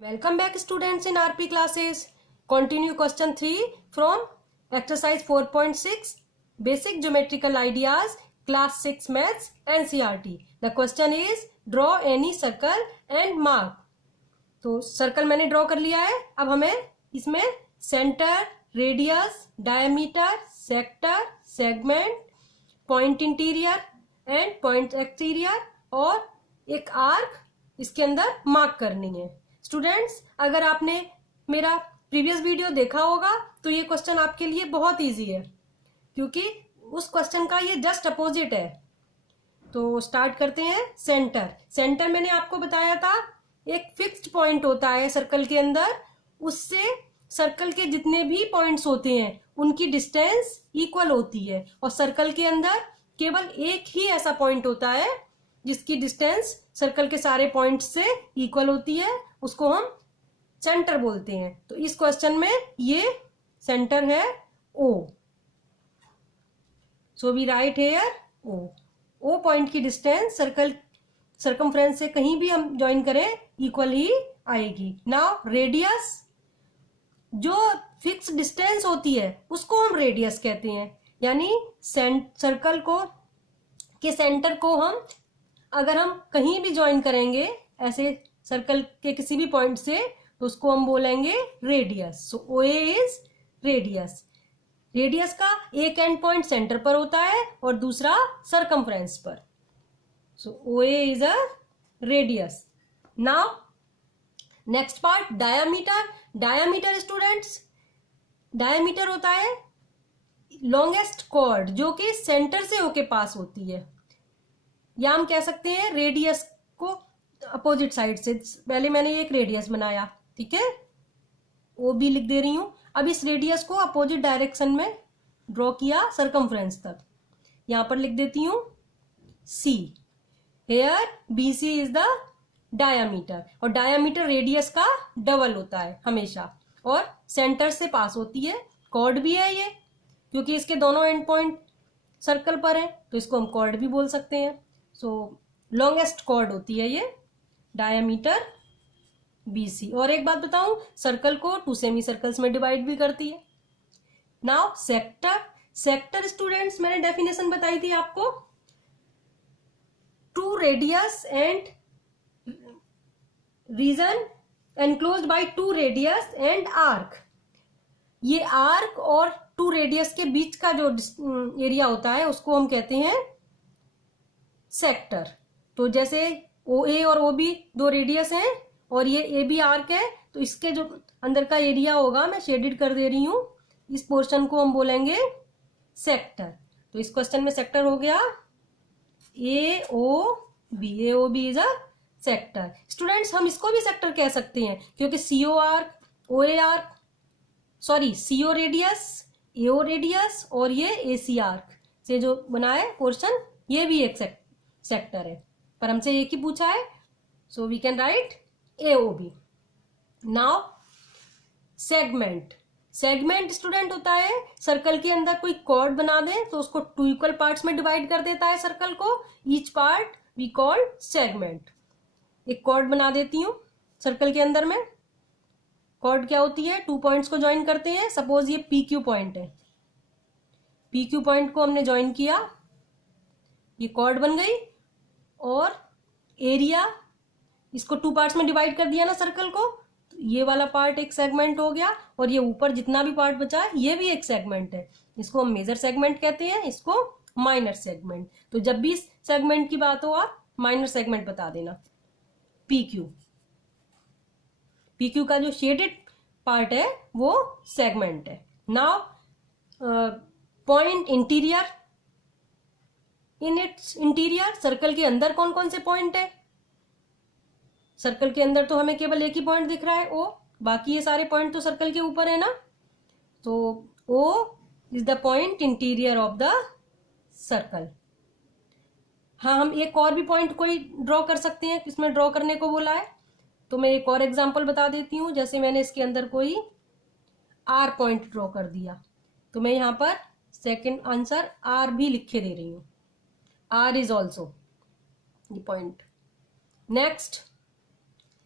Welcome back students in RP classes. Continue question 3 from exercise 4.6 basic geometrical ideas class 6 maths NCERT. The question is draw any circle and mark. तो circle मैंने draw कर लिया है। अब हमें इसमें centre, radius, diameter, sector, segment, point interior and point exterior और एक आर्क इसके अंदर मार्क करनी है। स्टूडेंट्स, अगर आपने मेरा प्रीवियस वीडियो देखा होगा तो ये क्वेश्चन आपके लिए बहुत इजी है, क्योंकि उस क्वेश्चन का ये जस्ट अपोजिट है। तो स्टार्ट करते हैं। सेंटर मैंने आपको बताया था एक फिक्स्ड पॉइंट होता है सर्कल के अंदर, उससे सर्कल के जितने भी पॉइंट्स होते हैं उनकी डिस्टेंस इक्वल होती है, और सर्कल के अंदर केवल एक ही ऐसा पॉइंट होता है जिसकी डिस्टेंस सर्कल के सारे पॉइंट्स से इक्वल होती है, उसको हम सेंटर बोलते हैं। तो इस क्वेश्चन में ये सेंटर है O। So we write here O point की डिस्टेंस सर्कल सर्कमफ्रेंस से कहीं भी हम ज्वाइन करें इक्वल ही आएगी। नाउ रेडियस, जो फिक्स डिस्टेंस होती है उसको हम रेडियस कहते हैं, यानी सर्कल को के सेंटर को हम अगर हम कहीं भी ज्वाइन करेंगे ऐसे सर्कल के किसी भी पॉइंट से तो उसको हम बोलेंगे radius. So OA is radius. Radius का एक एंड पॉइंट सेंटर पर होता है और दूसरा सर्कमफ्रेंस पर। सो OA is a radius. Now next part, diameter students, diameter होता है लॉन्गेस्ट कॉर्ड जो कि सेंटर से होके पास होती है, या हम कह सकते हैं रेडियस को अपोजिट साइड से। पहले मैंने एक रेडियस बनाया, ठीक है, OB लिख दे रही हूं। अब इस रेडियस को अपोजिट डायरेक्शन में ड्रॉ किया सर्कमफ्रेंस तक, यहां पर लिख देती हूं C। Here BC is the diameter, और डायामीटर रेडियस का डबल होता है हमेशा, और सेंटर से पास होती है। कॉर्ड भी है ये, क्योंकि इसके दोनों एंड पॉइंट सर्कल पर है तो इसको हम कॉर्ड भी बोल सकते हैं। सो लॉन्गेस्ट कॉर्ड होती है ये डायामीटर BC। और एक बात बताऊं, सर्कल को 2 सेमी सर्कल्स में डिवाइड भी करती है। नाउ सेक्टर स्टूडेंट्स, मैंने डेफिनेशन बताई थी आपको, 2 radius and region enclosed by 2 radius and arc. ये आर्क और 2 रेडियस के बीच का जो एरिया होता है उसको हम कहते हैं सेक्टर। तो जैसे OA और OB 2 रेडियस हैं और ये AB आर्क है, तो इसके जो अंदर का एरिया होगा, मैं शेडेड कर दे रही हूं, इस पोर्शन को हम बोलेंगे सेक्टर। तो इस क्वेश्चन में सेक्टर हो गया AOB is a sector. Students, हम इसको भी सेक्टर कह सकते हैं, क्योंकि CO arc, OA arc, sorry CO radius, AO radius और ये AC आर्क से जो बना है पोर्शन, ये भी एक सेक्टर है, पर हमसे एक ही पूछा है, so we can write AOB। Now segment student होता है सर्कल के अंदर कोई कॉर्ड बना दे तो उसको 2 इक्वल पार्ट्स में डिवाइड कर देता है सर्कल को, each part we call segment. एक कॉर्ड बना देती हूं सर्कल के अंदर में। कॉर्ड क्या होती है, 2 पॉइंट्स को ज्वाइन करते हैं। सपोज ये PQ पॉइंट है, PQ पॉइंट को हमने ज्वाइन किया, ये कॉर्ड बन गई, और एरिया इसको 2 पार्ट्स में डिवाइड कर दिया ना सर्कल को, तो ये वाला पार्ट एक सेगमेंट हो गया, और ये ऊपर जितना भी पार्ट बचा है ये भी एक सेगमेंट है। इसको हम मेजर सेगमेंट कहते हैं, इसको माइनर सेगमेंट। तो जब भी सेगमेंट की बात हो आप माइनर सेगमेंट बता देना। PQ का जो शेडेड पार्ट है वो सेगमेंट है। Now point interior, in its interior circle के अंदर कौन कौन से पॉइंट है? सर्कल के अंदर तो हमें केवल एक ही पॉइंट दिख रहा है O, बाकी ये सारे पॉइंट तो सर्कल के ऊपर है ना। तो O is the point interior of the circle. हाँ, हम एक और भी पॉइंट कोई ड्रॉ कर सकते हैं, इसमें ड्रॉ करने को बोला है तो मैं एक और एग्जांपल बता देती हूँ। जैसे मैंने इसके अंदर कोई R पॉइंट ड्रॉ कर दिया, तो मैं यहाँ पर सेकंड आंसर R भी लिखे दे रही हूँ। R is also the point. Next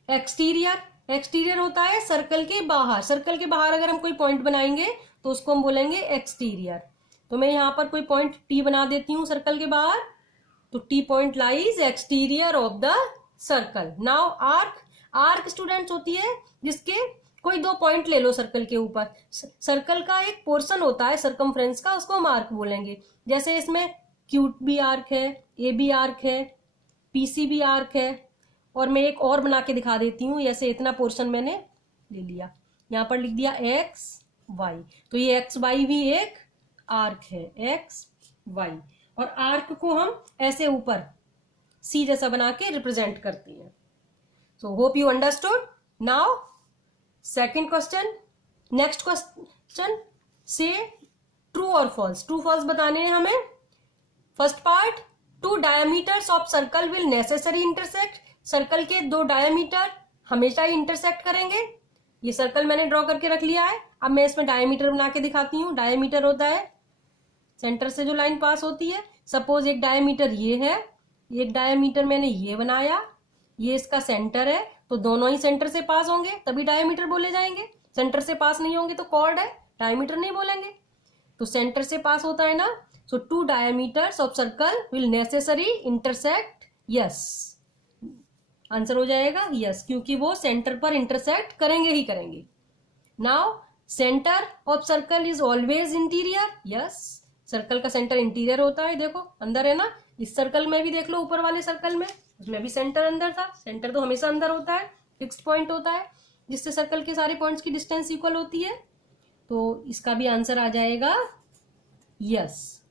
exterior, exterior होता है सर्कल के बाहर। सर्कल के बाहर अगर हम कोई पॉइंट बनाएंगे तो उसको हम बोलेंगे एक्सटीरियर। तो मैं यहाँ पर कोई पॉइंट टी बना देती हूँ सर्कल के बाहर, तो T point lies exterior of the circle. Now arc, arc students होती है जिसके कोई दो पॉइंट ले लो सर्कल के ऊपर, सर्कल का एक पोर्शन होता है सर्कमफ्रेंस का, उसको हम आर्क बोलेंगे। जैसे इसमें क्यू भी आर्क है, ए भी आर्क है, पीसी भी आर्क है, और मैं एक और बना के दिखा देती हूँ। जैसे इतना पोर्शन मैंने ले लिया, यहाँ पर लिख दिया एक्स वाई, तो ये एक्स वाई भी एक आर्क है, एक्स वाई। और आर्क को हम ऐसे ऊपर सी जैसा बना के रिप्रेजेंट करते हैं। So hope you understood. Now second question, next question से ट्रू और फॉल्स, ट्रू फॉल्स बताने हैं हमें। First part, two diameters of circle will necessary intersect, circle के दो डायमीटर हमेशा ही इंटरसेक्ट करेंगे। ये सर्कल मैंने ड्रॉ करके रख लिया है, अब मैं इसमें डायमीटर बना के दिखाती हूँ। डायमीटर होता है सेंटर से जो लाइन पास होती है। सपोज एक डायमीटर ये है, एक डायमीटर मैंने ये बनाया, ये इसका सेंटर है, तो दोनों ही सेंटर से पास होंगे तभी डायमीटर बोले जाएंगे। सेंटर से पास नहीं होंगे तो कॉर्ड है, डायमीटर नहीं बोलेंगे। तो सेंटर से पास होता है ना, so two diameters of circle will necessary intersect, yes answer हो जाएगा यस, क्योंकि वो सेंटर पर इंटरसेक्ट करेंगे ही करेंगे। Now centre of circle is always interior, yes circle का सेंटर इंटीरियर होता है। देखो अंदर है ना, इस सर्कल में भी देख लो, ऊपर वाले सर्कल में, उसमें भी सेंटर अंदर था। सेंटर तो हमेशा अंदर होता है, फिक्स्ड पॉइंट होता है जिससे सर्कल के सारे पॉइंट्स की डिस्टेंस इक्वल होती है। तो इसका भी आंसर आ जाएगा yes.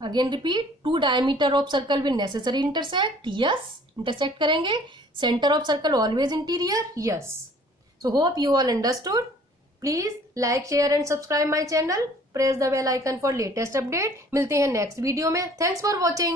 Again repeat, two diameter of circle will necessary intersect, yes intersect करेंगे। Centre of circle always interior, yes. So hope you all understood. Please like share and subscribe my channel, press the bell icon for latest update. मिलते हैं next video में। Thanks for watching.